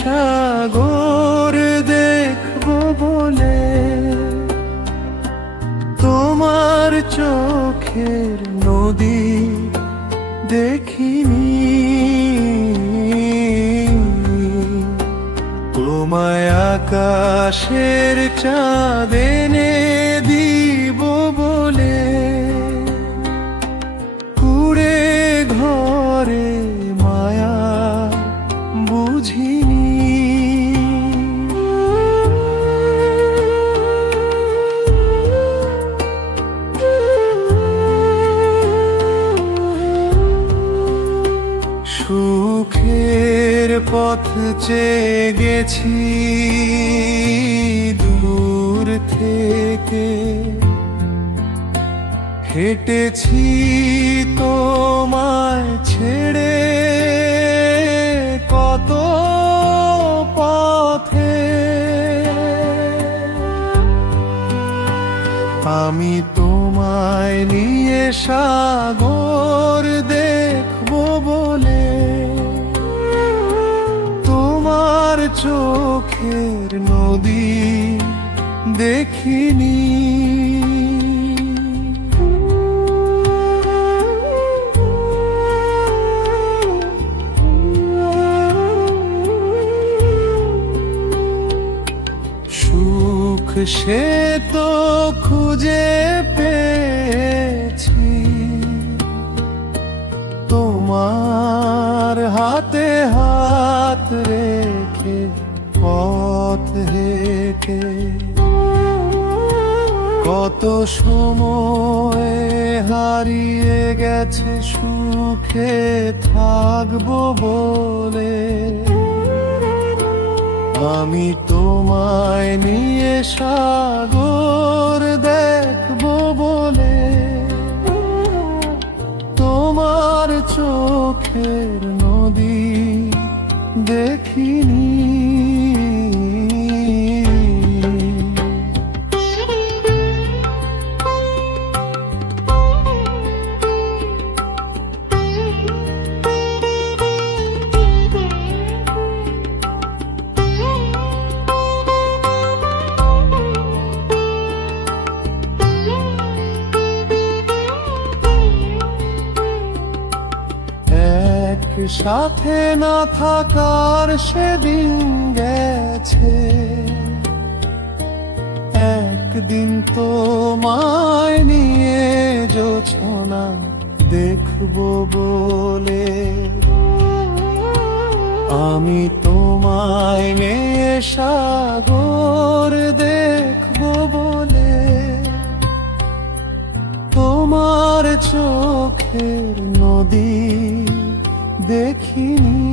সাগর দেখবো বলে তোমার চোখের নদী দেখিনি। তোমায় আকাশের চাঁদ এনে দিব বলে কুড়ে ঘরে মায়া বুঝিনি। সুখের পথ চেয়ে গেছি দূর থেকে, হেঁটেছি তোমায় ছেড়ে কত পথে। আমি তোমায় নিয়ে সাগর দেখবো বলে তোমার চোখের নদী দেখিনি। সুখ সে তো খুঁজে পেয়েছি তোমার হাতে হাত রেখে পথ হেঁটে। কত সময় হারিয়ে গেছে সুখে থাকবো বলে আমি তোমায় নিয়ে সাগর দেখবো বলে তোমার চোখের নদী দেখিনি। সাথে না থাকার সেদিন গেছে, একদিন তোমায় নিয়ে জোছনা দেখবো বলে আমি তোমায় নিয়ে সাগর দেখবো বলে তোমার চোখের নদী দেখিনি।